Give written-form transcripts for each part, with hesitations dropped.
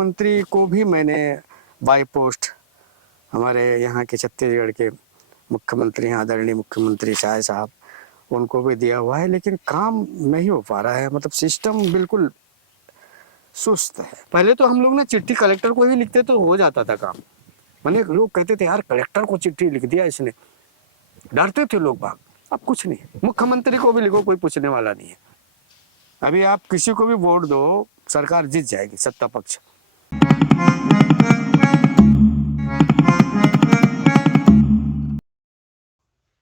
मंत्री को भी मैंने बाय पोस्ट हमारे यहाँ के छत्तीसगढ़ के मुख्यमंत्री हैं, आदरणीय मुख्यमंत्री शाह साहब, उनको भी दिया हुआ है, लेकिन काम नहीं हो पा रहा है। मतलब सिस्टम बिल्कुल सुस्त है। पहले तो हम लोग ना चिट्ठी कलेक्टर को ही लिखते तो हो जाता था काम। मैंने लोग कहते थे यार कलेक्टर को चिट्ठी लिख दिया इसने, डरते थे लोग बाग। अब कुछ नहीं, मुख्यमंत्री को भी लिखो, कोई पूछने वाला नहीं है। अभी आप किसी को भी वोट दो, सरकार जीत जाएगी, सत्ता पक्ष।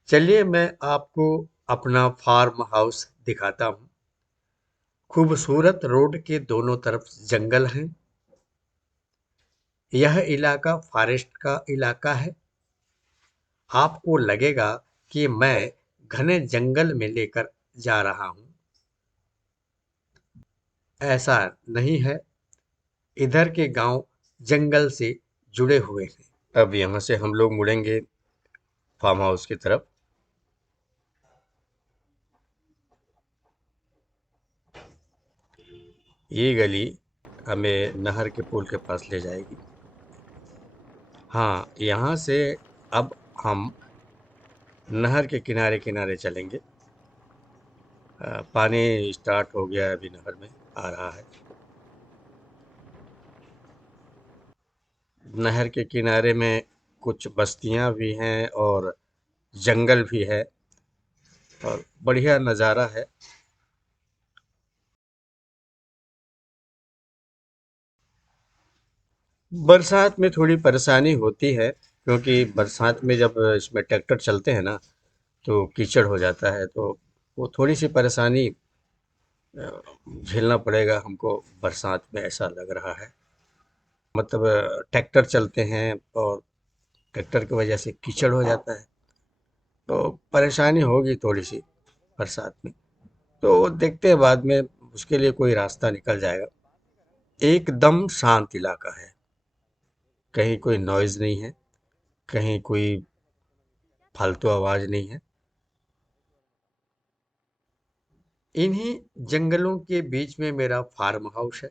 चलिए मैं आपको अपना फार्म हाउस दिखाता हूँ। खूबसूरत रोड के दोनों तरफ जंगल हैं। यह इलाका फॉरेस्ट का इलाका है। आपको लगेगा कि मैं घने जंगल में लेकर जा रहा हूँ। ऐसा नहीं है। इधर के गांव जंगल से जुड़े हुए हैं। अब यहाँ से हम लोग मुड़ेंगे फार्म हाउस की तरफ। ये गली हमें नहर के पुल के पास ले जाएगी। हाँ, यहाँ से अब हम नहर के किनारे किनारे चलेंगे। पानी स्टार्ट हो गया है, अभी नहर में आ रहा है। नहर के किनारे में कुछ बस्तियां भी हैं और जंगल भी है और बढ़िया नज़ारा है। बरसात में थोड़ी परेशानी होती है, क्योंकि बरसात में जब इसमें ट्रैक्टर चलते हैं ना तो कीचड़ हो जाता है, तो वो थोड़ी सी परेशानी झेलना पड़ेगा हमको बरसात में, ऐसा लग रहा है। मतलब ट्रैक्टर चलते हैं और ट्रैक्टर की वजह से कीचड़ हो जाता है, तो परेशानी होगी थोड़ी सी बरसात में। तो देखते हैं बाद में उसके लिए कोई रास्ता निकल जाएगा। एकदम शांत इलाका है, कहीं कोई नॉइज़ नहीं है, कहीं कोई फालतू आवाज़ नहीं है। इन्हीं जंगलों के बीच में मेरा फार्म हाउस है।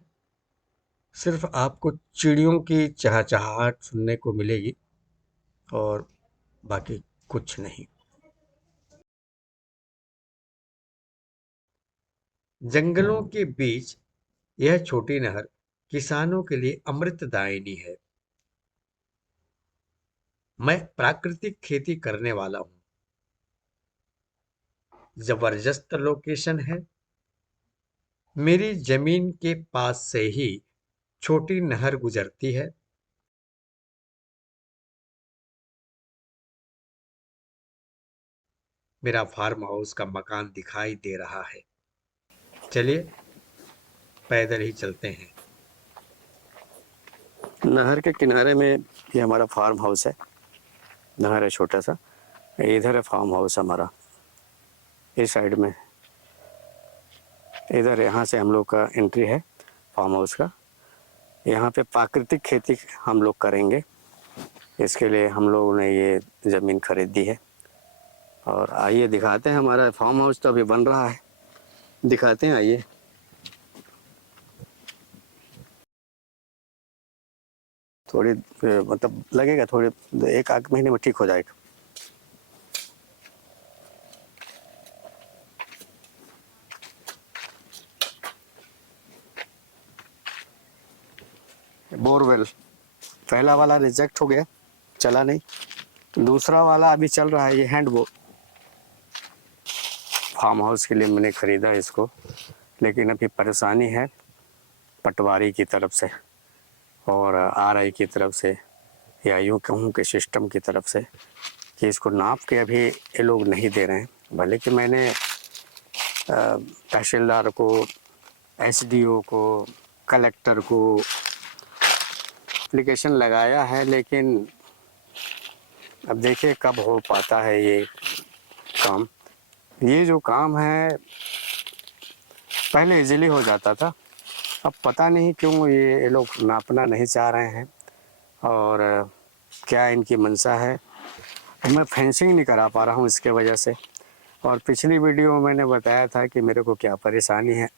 सिर्फ आपको चिड़ियों की चहचहाहट सुनने को मिलेगी और बाकी कुछ नहीं। जंगलों के बीच यह छोटी नहर किसानों के लिए अमृतदायिनी है। मैं प्राकृतिक खेती करने वाला हूँ। जबरदस्त लोकेशन है। मेरी जमीन के पास से ही छोटी नहर गुजरती है। मेरा फार्म हाउस का मकान दिखाई दे रहा है। चलिए पैदल ही चलते हैं। नहर के किनारे में ये हमारा फार्म हाउस है। नहर है छोटा सा, इधर है फार्म हाउस हमारा, इस साइड में। इधर यहाँ से हम लोग का एंट्री है फार्म हाउस का। यहाँ पे प्राकृतिक खेती हम लोग करेंगे, इसके लिए हम लोगों ने ये ज़मीन खरीदी है। और आइए दिखाते हैं, हमारा फार्म हाउस तो अभी बन रहा है, दिखाते हैं, आइए। थोड़ी मतलब लगेगा, थोड़े 1 आध महीने में ठीक हो जाएगा। बोरवेल पहला वाला रिजेक्ट हो गया, चला नहीं। दूसरा वाला अभी चल रहा है, ये हैंड बोर। फार्म हाउस के लिए मैंने ख़रीदा इसको, लेकिन अभी परेशानी है पटवारी की तरफ से और आरआई की तरफ से, या यूँ कहूँ कि सिस्टम की तरफ से, कि इसको नाप के अभी ये लोग नहीं दे रहे हैं। भले कि मैंने तहसीलदार को, एसडीओ को, कलेक्टर को एप्लीकेशन लगाया है, लेकिन अब देखिए कब हो पाता है ये काम। ये जो काम है पहले इजीली हो जाता था, अब पता नहीं क्यों ये लोग नापना नहीं चाह रहे हैं और क्या इनकी मंशा है। मैं फेंसिंग नहीं करा पा रहा हूँ इसके वजह से। और पिछली वीडियो में मैंने बताया था कि मेरे को क्या परेशानी है,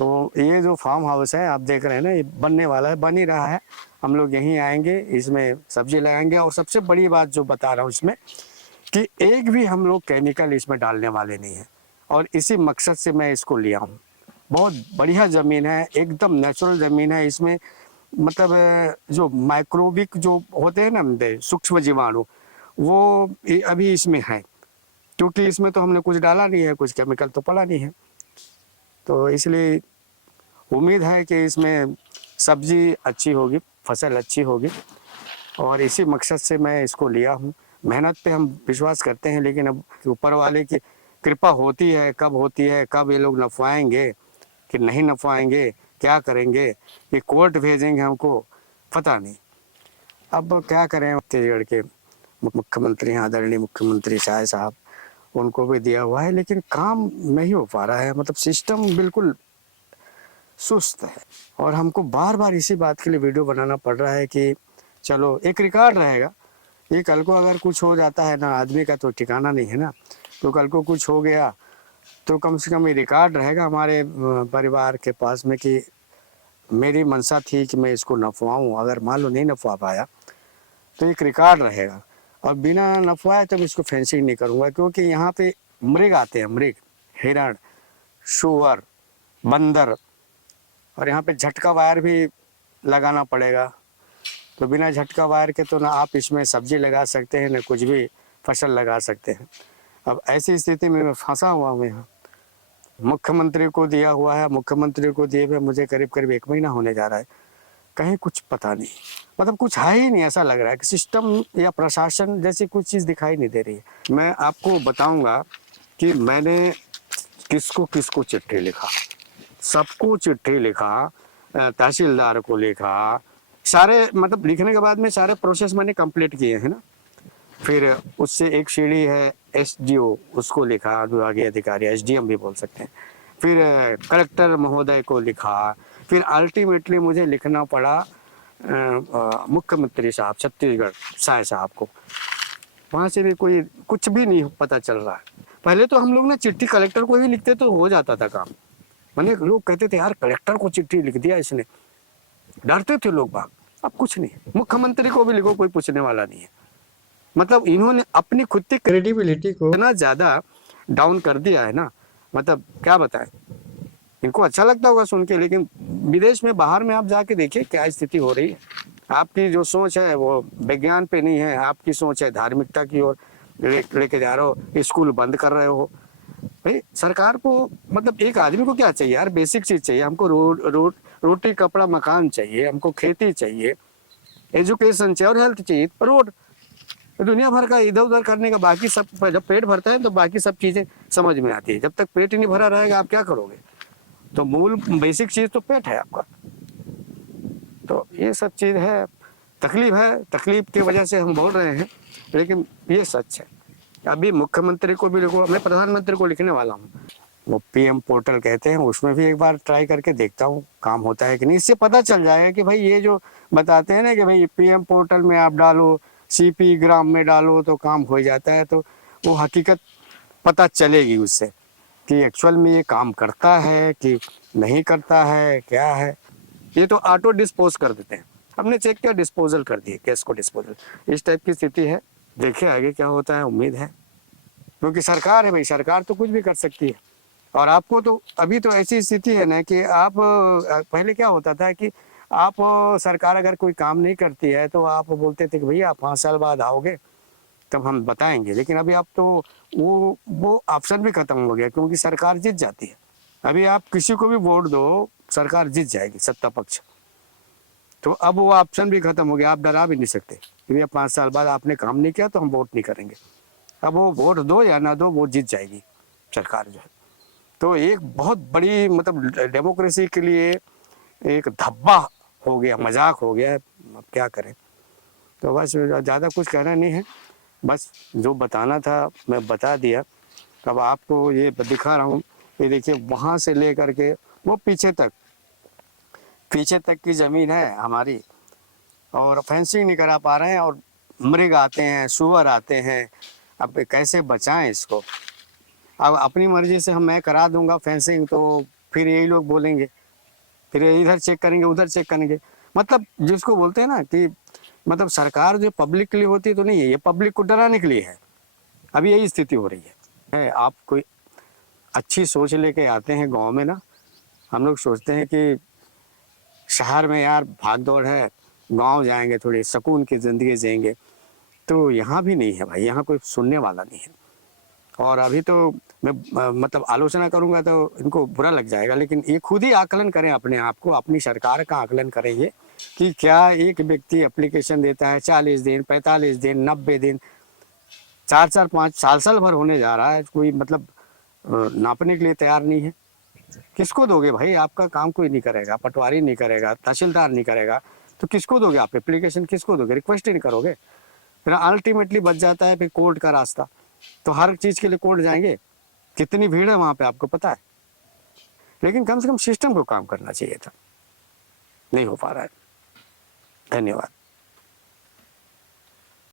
तो ये जो फार्म हाउस है आप देख रहे हैं ना, ये बनने वाला है, बन ही रहा है। हम लोग यहीं आएंगे, इसमें सब्जी लगाएंगे, और सबसे बड़ी बात जो बता रहा हूँ इसमें कि एक भी हम लोग केमिकल इसमें डालने वाले नहीं है, और इसी मकसद से मैं इसको लिया हूँ। बहुत बढ़िया ज़मीन है, एकदम नेचुरल ज़मीन है। इसमें मतलब जो माइक्रोबिक जो होते हैं ना, सूक्ष्म जीवाणु, वो अभी इसमें है, क्योंकि इसमें तो हमने कुछ डाला नहीं है, कुछ केमिकल तो पड़ा नहीं है। तो इसलिए उम्मीद है कि इसमें सब्जी अच्छी होगी, फसल अच्छी होगी, और इसी मकसद से मैं इसको लिया हूँ। मेहनत पे हम विश्वास करते हैं, लेकिन अब ऊपर वाले की कृपा होती है, कब होती है, कब ये लोग नफवाएंगे कि नहीं नफवाएंगे, क्या करेंगे, ये कोर्ट भेजेंगे हमको, पता नहीं। अब क्या करें, छत्तीसगढ़ के मुख्यमंत्री हैं, आदरणीय मुख्यमंत्री शाह साहब, उनको भी दिया हुआ है, लेकिन काम नहीं हो पा रहा है। मतलब सिस्टम बिल्कुल सुस्त है, और हमको बार बार इसी बात के लिए वीडियो बनाना पड़ रहा है कि चलो एक रिकॉर्ड रहेगा। ये कल को अगर कुछ हो जाता है ना, आदमी का तो ठिकाना नहीं है ना, तो कल को कुछ हो गया तो कम से कम ये रिकॉर्ड रहेगा हमारे परिवार के पास में कि मेरी मंशा थी कि मैं इसको नफवाऊँ। अगर मान लो नहीं नफवा पाया तो एक रिकॉर्ड रहेगा, और बिना नफवाए तो मैं इसको फेंसिंग नहीं करूँगा, क्योंकि यहाँ पे मृग आते हैं, मृग, हिरण, शुअर, बंदर, और यहाँ पे झटका वायर भी लगाना पड़ेगा। तो बिना झटका वायर के तो ना आप इसमें सब्जी लगा सकते हैं, ना कुछ भी फसल लगा सकते हैं। अब ऐसी स्थिति में मैं फंसा हुआ हूँ यहाँ। मुख्यमंत्री को दिया हुआ है, मुख्यमंत्री को दिए हुए मुझे करीब करीब 1 महीना होने जा रहा है, कहीं कुछ पता नहीं, मतलब कुछ है ही नहीं। ऐसा लग रहा है कि सिस्टम या प्रशासन जैसी कुछ चीज़ दिखाई नहीं दे रही है। मैं आपको बताऊंगा कि मैंने किसको किसको चिट्ठी लिखा, सबको चिट्ठी लिखा, तहसीलदार को लिखा, सारे मतलब लिखने के बाद में सारे प्रोसेस मैंने कंप्लीट किए हैं ना। फिर उससे एक सीढ़ी है एसडीओ, उसको लिखा, विभागीय अधिकारी, एसडीएम भी बोल सकते हैं। फिर कलेक्टर महोदय को लिखा, फिर अल्टीमेटली मुझे लिखना पड़ा मुख्यमंत्री साहब छत्तीसगढ़ शाह साहब को। वहाँ से भी कोई कुछ भी नहीं पता चल रहा है। पहले तो हम लोग ना चिट्ठी कलेक्टर को भी लिखते तो हो जाता था काम, मैंने लोग कहते थे यार कलेक्टर को चिट्ठी लिख दिया इसने, डरते थे लोग बाग। अब कुछ नहीं, मुख्यमंत्री को भी लिखो, कोई पूछने वाला नहीं है। मतलब इन्होंने अपनी खुद की क्रेडिबिलिटी को इतना ज्यादा डाउन कर दिया है ना, मतलब क्या बताएं। इनको अच्छा लगता होगा सुन के, लेकिन विदेश में, बाहर में आप जाके देखिए क्या स्थिति हो रही है। आपकी जो सोच है वो विज्ञान पे नहीं है, आपकी सोच है धार्मिकता की ओर लेके जा रहे हो, स्कूल बंद कर रहे हो। भाई सरकार को मतलब एक आदमी को क्या चाहिए यार, बेसिक चीज चाहिए हमको, रोटी कपड़ा मकान चाहिए हमको, खेती चाहिए, एजुकेशन चाहिए, और हेल्थ चाहिए, रोड। दुनिया भर का इधर उधर करने का, बाकी सब जब पेट भरता है तो बाकी सब चीजें समझ में आती है। जब तक पेट ही नहीं भरा रहेगा आप क्या करोगे। तो मूल बेसिक चीज तो पेट है आपका। तो ये सब चीज है, तकलीफ है, तकलीफ की वजह से हम बोल रहे हैं, लेकिन ये सच है। अभी मुख्यमंत्री को भी लिखो, मैं प्रधानमंत्री को लिखने वाला हूँ। वो पीएम पोर्टल कहते हैं, उसमें भी एक बार ट्राई करके देखता हूँ काम होता है कि नहीं। इससे पता चल जाएगा कि भाई ये जो बताते हैं ना कि भाई पीएम पोर्टल में आप डालो, सीपी ग्राम में डालो तो काम हो जाता है, तो वो हकीकत पता चलेगी उससे कि एक्चुअल में ये काम करता है कि नहीं करता है, क्या है। ये तो ऑटो डिस्पोज कर देते हैं, हमने चेक किया डिस्पोजल कर दिए, केस को डिस्पोजल, इस टाइप की स्थिति है। देखिए आगे क्या होता है, उम्मीद है, क्योंकि सरकार है भाई, सरकार तो कुछ भी कर सकती है। और आपको तो अभी तो ऐसी स्थिति है ना कि आप पहले क्या होता था कि आप सरकार अगर कोई काम नहीं करती है तो आप बोलते थे कि भैया आप 5 साल बाद आओगे तब हम बताएंगे, लेकिन अभी आप तो वो ऑप्शन भी खत्म हो गया, क्योंकि सरकार जीत जाती है। अभी आप किसी को भी वोट दो सरकार जीत जाएगी, सत्ता पक्ष। तो अब वो ऑप्शन भी खत्म हो गया, आप डरा भी नहीं सकते कि भैया 5 साल बाद आपने काम नहीं किया तो हम वोट नहीं करेंगे। अब वो वोट दो या ना दो, वो जीत जाएगी सरकार जो है। तो एक बहुत बड़ी मतलब डेमोक्रेसी के लिए एक धब्बा हो गया, मजाक हो गया। अब क्या करें। तो बस ज़्यादा कुछ कहना नहीं है, बस जो बताना था मैं बता दिया। अब आपको ये दिखा रहा हूँ, ये देखिए वहाँ से ले करके वो पीछे तक की ज़मीन है हमारी, और फेंसिंग नहीं करा पा रहे हैं, और मृग आते हैं, सुअर आते हैं। अब कैसे बचाएं इसको। अब अपनी मर्जी से मैं करा दूंगा फेंसिंग, तो फिर यही लोग बोलेंगे, फिर इधर चेक करेंगे उधर चेक करेंगे। मतलब जिसको बोलते हैं ना कि मतलब सरकार जो पब्लिक के लिए होती है तो नहीं है, ये पब्लिक को डराने के लिए है। अभी यही स्थिति हो रही है। आप कोई अच्छी सोच लेके आते हैं गांव में ना, हम लोग सोचते हैं कि शहर में यार भाग दौड़ है, गांव जाएंगे थोड़ी सुकून की ज़िंदगी जिएंगे, तो यहाँ भी नहीं है भाई, यहाँ कोई सुनने वाला नहीं है। और अभी तो मैं मतलब आलोचना करूंगा तो इनको बुरा लग जाएगा, लेकिन ये खुद ही आकलन करें अपने आप को, अपनी सरकार का आकलन करें ये कि क्या एक व्यक्ति एप्लीकेशन देता है 40 दिन 45 दिन 90 दिन 4 5 साल भर होने जा रहा है, कोई मतलब नापने के लिए तैयार नहीं है। किसको दोगे भाई? आपका काम कोई नहीं करेगा, पटवारी नहीं करेगा, तहसीलदार नहीं करेगा, तो किसको दोगे आप एप्लीकेशन? किसको दोगे? रिक्वेस्ट ही नहीं करोगे। फिर अल्टीमेटली बच जाता है फिर कोर्ट का रास्ता। तो हर चीज के लिए कोर्ट जाएंगे, कितनी भीड़ है वहां पे आपको पता है। लेकिन कम से कम सिस्टम को काम करना चाहिए था, नहीं हो पा रहा है। धन्यवाद।